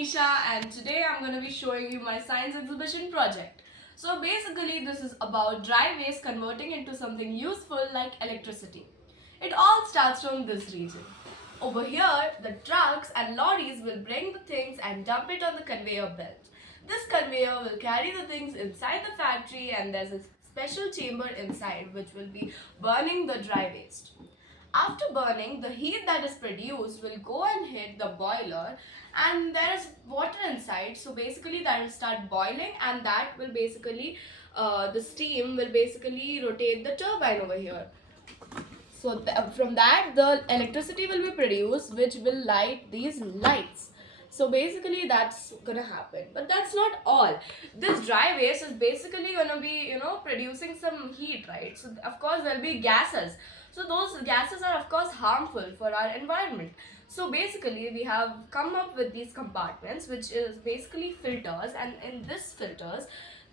Nisha and today I'm going to be showing you my science exhibition project. So basically this is about dry waste converting into something useful like electricity. It all starts from this region. Over here, the trucks and lorries will bring the things and dump it on the conveyor belt. This conveyor will carry the things inside the factory and there's a special chamber inside which will be burning the dry waste. After burning, the heat that is produced will go and hit the boiler and there is water inside. So basically that will start boiling and that will basically, the steam will basically rotate the turbine over here. So from that the electricity will be produced which will light these lights. So basically that's gonna happen. But that's not all. This dry waste is basically gonna be, producing some heat, right? So of course there'll be gases. So those gases are of course harmful for our environment. So basically we have come up with these compartments which is basically filters, and in this filters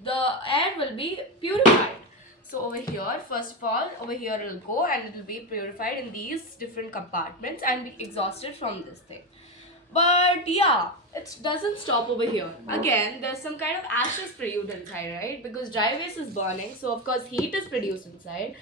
the air will be purified. So over here, first of all, over here it will go and it will be purified in these different compartments and be exhausted from this thing. But yeah, it doesn't stop over here. Again, there's some kind of ashes produced inside, right? Because dry waste is burning, so of course heat is produced inside,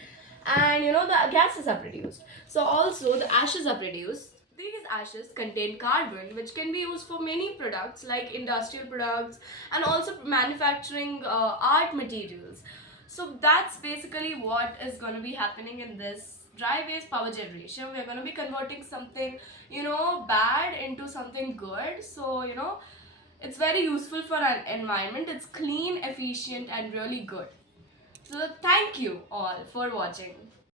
and the gases are produced. So also the ashes are produced. These ashes contain carbon, which can be used for many products like industrial products and also manufacturing art materials. So that's basically what is going to be happening in this dry waste power generation. We're going to be converting something, bad into something good. So, it's very useful for our environment. It's clean, efficient, and really good. So, thank you all for watching.